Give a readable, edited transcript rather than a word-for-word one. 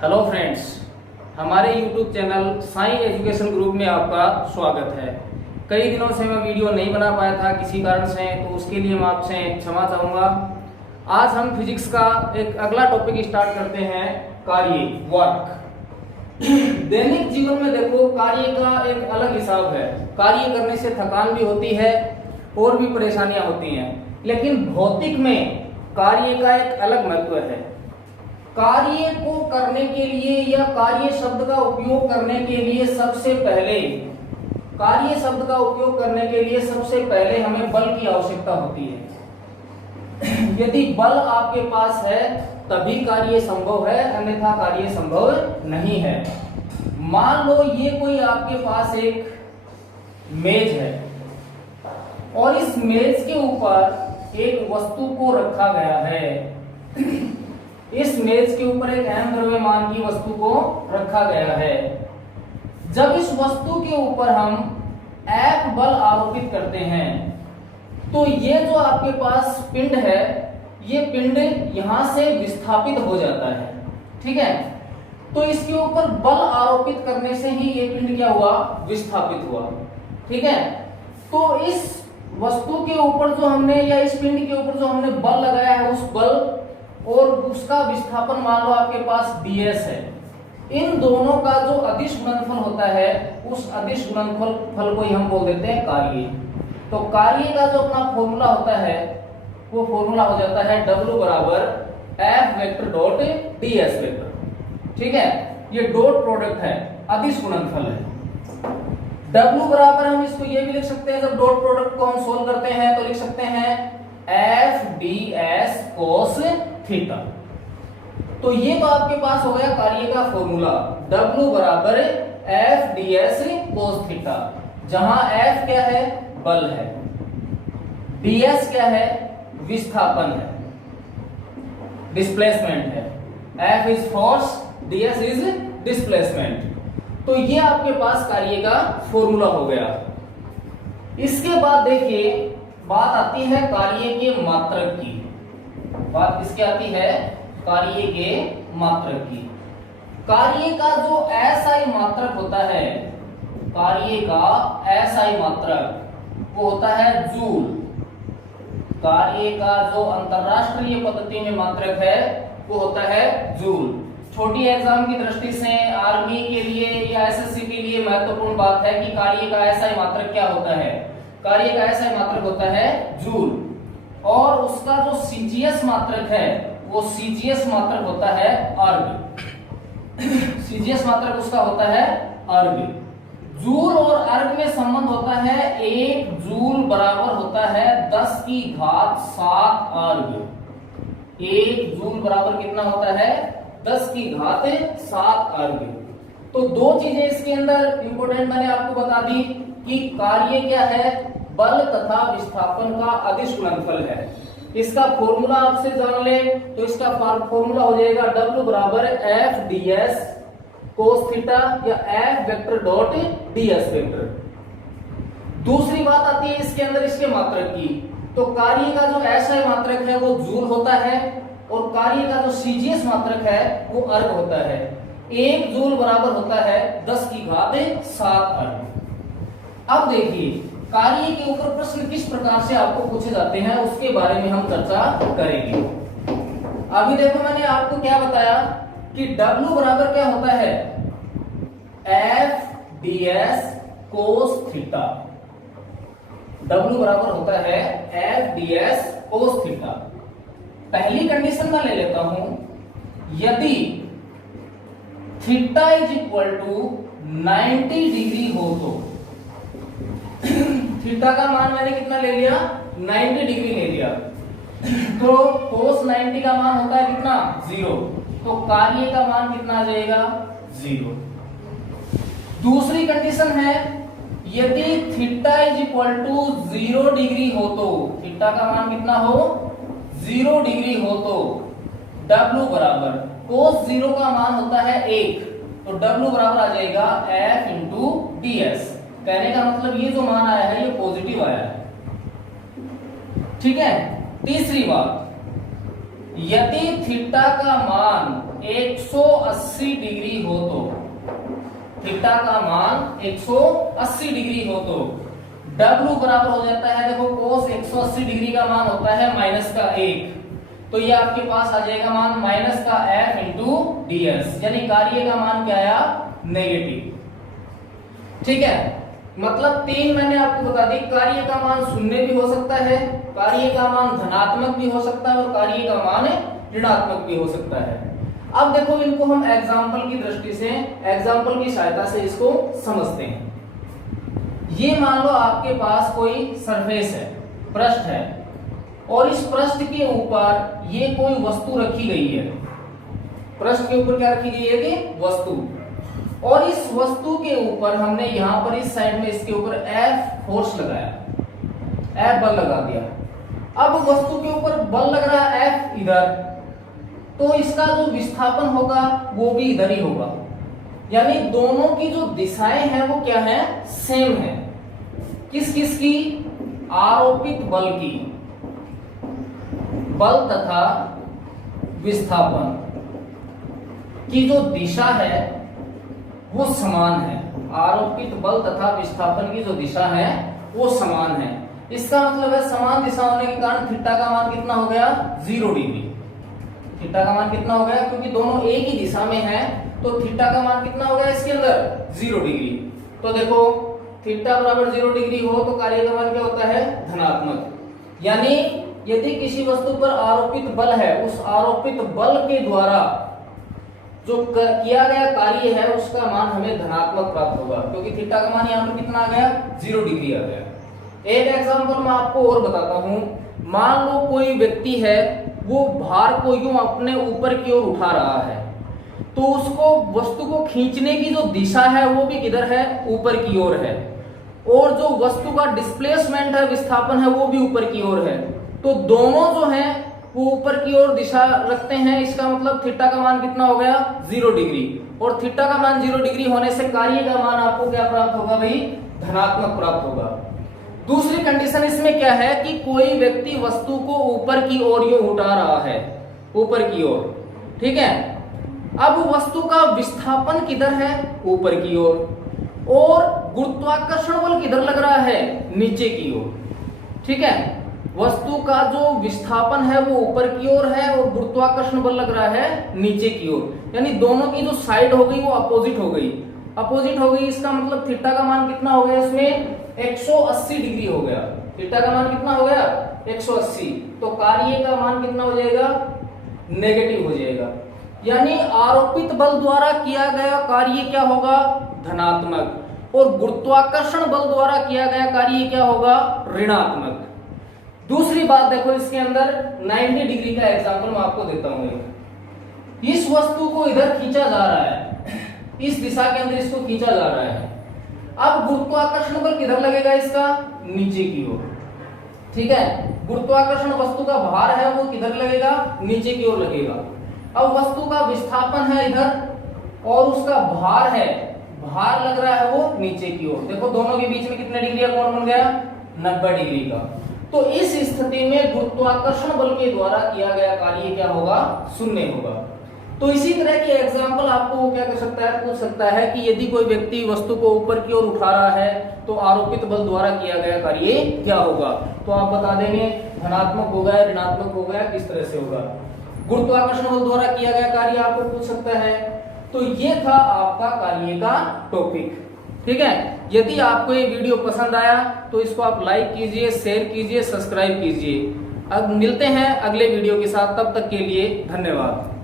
Hello friends, हमारे YouTube channel Sai education group में आपका स्वागत है। कई दिनों से मैं वीडियो नहीं बना पाया था किसी कारण से, तो उसके लिए मैं आपसे क्षमा चाहूँगा। आज हम फिजिक्स का एक अगला टॉपिक स्टार्ट करते हैं, कार्य, वर्क। दैनिक जीवन में देखो, कार्य का एक अलग हिसाब है। कार्य करने से थकान भी होती है और भी परेशानियां होती हैं, लेकिन भौतिक में कार्य का एक अलग महत्व है। कार्य को करने के लिए या कार्य शब्द का उपयोग करने के लिए सबसे पहले हमें बल की आवश्यकता होती है। यदि बल आपके पास है तभी कार्य संभव है, अन्यथा कार्य संभव नहीं है। मान लो ये कोई आपके पास एक मेज है और इस मेज के ऊपर एक वस्तु को रखा गया है। इस मेज के ऊपर एक अहम द्रव्यमान की वस्तु को रखा गया है। जब इस वस्तु के ऊपर हम F बल आरोपित करते हैं तो ये जो आपके पास पिंड है, ये पिंड यहां से विस्थापित हो जाता है। ठीक है, तो इसके ऊपर बल आरोपित करने से ही ये पिंड क्या हुआ, विस्थापित हुआ। ठीक है, तो इस वस्तु के ऊपर जो हमने या इस पिंड के ऊपर जो हमने बल लगाया है, उस बल और उसका विस्थापन मान लो आपके पास ds है। इन दोनों का जो अदिश गुणनफल होता है, उस अदिश गुणनफल को ही हम बोल देते हैं कार्य। तो कार्य का जो अपना फॉर्मूला होता है, वो फॉर्मूला हो जाता है W बराबर F vector dot ds vector. ठीक है, ये डॉट प्रोडक्ट है, अदिश गुणनफल है। W बराबर हम इसको ये भी लिख सकते हैं, जब डॉट प्रोडक्ट को हम सोल्व करते हैं तो लिख सकते हैं F ds cos थीटा। तो ये तो आपके पास हो गया कार्य का फॉर्मूला, W बराबर F ds cos थीटा, जहां F क्या है, बल है, ds क्या है, विस्थापन है, डिस्प्लेसमेंट है। F is force, ds is displacement. तो ये आपके पास कार्य का फॉर्मूला हो गया। इसके बाद देखिए, बात आती है कार्य के मात्रक की। बात किसकी आती है, कार्य के मात्रक की। कार्य का जो SI मात्रक होता है, कार्य का SI मात्रक वो होता है जूल। कार्य का जो अंतरराष्ट्रीय पद्धति में मात्रक है वो होता है जूल। छोटी एग्जाम की दृष्टि से आर्मी के लिए या एसएससी के लिए महत्वपूर्ण बात है कि कार्य का SI मात्रक क्या होता है। कार्य का SI मात्रक होता है जूल, और उसका जो CGS मात्रक है वो CGS मात्रक होता है अर्ग। CGS मात्रक उसका होता है अर्ग। जूल और अर्ग में संबंध होता है, 1 जूल बराबर होता है 10 की घात 7 अर्ग। 1 जूल बराबर कितना होता है, 10 की घात 7 अर्ग। तो दो चीजें इसके अंदर इंपॉर्टेंट मैंने आपको बता दी कि कार्य क्या है, बल तथा विस्थापन का अदिश गुणनफल है। इसका फॉर्मूला आपसे जान ले तो इसका फॉर्मूला हो जाएगा W बराबर F ds cos थीटा या F vector dot ds vector. दूसरी बात आती है इसके अंदर इसके मात्रक की। तो कार्य का जो SI मात्रक है वो जूल होता है, और कार्य का जो CGS मात्रक है वो अर्ग होता है। 1 जूल बराबर होता है 10 की घात 7 अर्ग। अब देखिए, कार्य के ऊपर प्रश्न किस प्रकार से आपको पूछे जाते हैं उसके बारे में हम चर्चा करेंगे। अभी देखो, मैंने आपको क्या बताया कि W बराबर क्या होता है, F ds cos theta. W बराबर होता है F ds cos थीटा। पहली कंडीशन मैं ले लेता हूं, यदि theta is equal to 90 degree हो तो थीटा का मान मैंने कितना ले लिया, 90 डिग्री ले लिया, तो cos 90 का मान होता है कितना, 0। तो कार्य का मान कितना आ जाएगा, 0। दूसरी कंडीशन है, यदि theta is equal to 0 degree हो तो, थीटा का मान कितना हो, 0 डिग्री हो तो W बराबर cos 0 का मान होता है 1, तो W बराबर आ जाएगा F इंटू ds। कहने का मतलब ये जो मान आया है ये पॉजिटिव आया है। ठीक है। तीसरी बात, यदि थीटा का मान 180 डिग्री हो तो, थीटा का मान 180 डिग्री हो तो W बराबर हो जाता है, देखो cos 180 डिग्री का मान होता है माइनस का 1, तो ये आपके पास आ जाएगा मान माइनस का f इंटू ds, यानी कार्य का मान क्या आया, नेगेटिव। ठीक है, मतलब 3 मैंने आपको बता दी, कार्य का मान शून्य भी हो सकता है, कार्य का मान धनात्मक भी हो सकता है और कार्य का मान ऋणात्मक भी हो सकता है। अब देखो इनको हम एग्जाम्पल की दृष्टि से, एग्जाम्पल की सहायता से इसको समझते हैं। ये मान लो आपके पास कोई सरफेस है, पृष्ठ है, और इस पृष्ठ के ऊपर ये कोई वस्तु रखी गई है, पृष्ठ के ऊपर क्या रखी गई है कि वस्तु, और इस वस्तु के ऊपर हमने यहां पर इस साइड में इसके ऊपर F फोर्स लगाया, F बल लगा दिया। अब वस्तु के ऊपर बल लग रहा है F इधर, तो इसका जो विस्थापन होगा वो भी इधर ही होगा, यानी दोनों की जो दिशाएं हैं वो क्या है, सेम है। किस किस की, आरोपित बल की, बल तथा विस्थापन की जो दिशा है वो समान है, आरोपित बल तथा विस्थापन की जो दिशा है वो समान है। इसका मतलब है समान दिशा होने के कारण थीटा का मान कितना हो गया, 0 डिग्री। थीटा का मान कितना हो गया, क्योंकि दोनों एक ही दिशा में है, तो थीटा का मान कितना हो गया इसके अंदर, 0 डिग्री। तो देखो थीटा बराबर 0 डिग्री हो तो कार्य का मान क्या होता है, धनात्मक। यानी यदि किसी वस्तु पर आरोपित बल है, उस आरोपित बल के द्वारा जो किया गया कार्य है उसका मान हमें धनात्मक प्राप्त होगा, क्योंकि थीटा का मान यहाँ पर कितना आ गया, 0 डिग्री आ गया। एक एग्जांपल मैं आपको और बताता हूं। मान लो कोई व्यक्ति है, वो भार को यूं अपने ऊपर की ओर उठा रहा है, तो उसको वस्तु को खींचने की जो दिशा है वो भी किधर है, ऊपर की ओर है, और जो वस्तु का डिस्प्लेसमेंट है, विस्थापन है, वो भी ऊपर की ओर है। तो दोनों जो हैं वो ऊपर की ओर दिशा रखते हैं, इसका मतलब थीटा का मान कितना हो गया, 0 डिग्री। और थीटा का मान 0 डिग्री होने से कार्य का मान आपको क्या प्राप्त होगा भाई, धनात्मक प्राप्त होगा। दूसरी कंडीशन इसमें क्या है कि कोई व्यक्ति वस्तु को ऊपर की ओर यूं उठा रहा है, ऊपर की ओर, ठीक है। अब वस्तु का विस्थापन किधर है, ऊपर की ओर, और गुरुत्वाकर्षण बल किधर लग रहा है, नीचे की ओर, ठीक है। वस्तु का जो विस्थापन है वो ऊपर की ओर है और गुरुत्वाकर्षण बल लग रहा है नीचे की ओर, यानी दोनों की जो साइड हो गई वो अपोजिट हो गई, अपोजिट हो गई। इसका मतलब थीटा का मान कितना हो गया, इसमें 180 डिग्री हो गया। थीटा का मान कितना हो गया, 180। तो कार्य का मान कितना हो जाएगा, नेगेटिव हो जाएगा, यानी आरोपित बल द्वारा किया गया कार्य क्या होगा, धनात्मक, और गुरुत्वाकर्षण बल द्वारा किया गया कार्य क्या होगा, ऋणात्मक। दूसरी बात देखो, इसके अंदर 90 डिग्री का एग्जांपल मैं आपको देता हूं। इस वस्तु को इधर खींचा जा रहा है, इस दिशा के अंदर इसको खींचा जा रहा है। अब गुरुत्वाकर्षण बल किधर लगेगा, इसका नीचे की ओर, ठीक है। गुरुत्वाकर्षण वस्तु का भार है वो किधर लगेगा, नीचे की ओर लगेगा। अब वस्तु का विस्थापन है इधर और उसका भार है, भार लग रहा है वो नीचे की ओर। देखो दोनों के बीच में कितने डिग्री का कोण बन गया, 90 डिग्री का। तो इस स्थिति में गुरुत्वाकर्षण बल के द्वारा किया गया कार्य क्या होगा, शून्य होगा। तो इसी तरह के एग्जाम्पल आपको वो क्या कर सकता है, पूछ सकता है कि यदि कोई व्यक्ति वस्तु को ऊपर की ओर उठा रहा है तो आरोपित बल द्वारा किया गया कार्य क्या होगा, तो आप बता देंगे धनात्मक होगा, ऋणात्मक होगा, किस तरह से होगा। गुरुत्वाकर्षण बल द्वारा किया गया कार्य आपको पूछ सकता है। तो ये था आपका कार्य का टॉपिक, ठीक है। यदि आपको ये वीडियो पसंद आया तो इसको आप लाइक कीजिए, शेयर कीजिए, सब्सक्राइब कीजिए। अब मिलते हैं अगले वीडियो के साथ, तब तक के लिए धन्यवाद।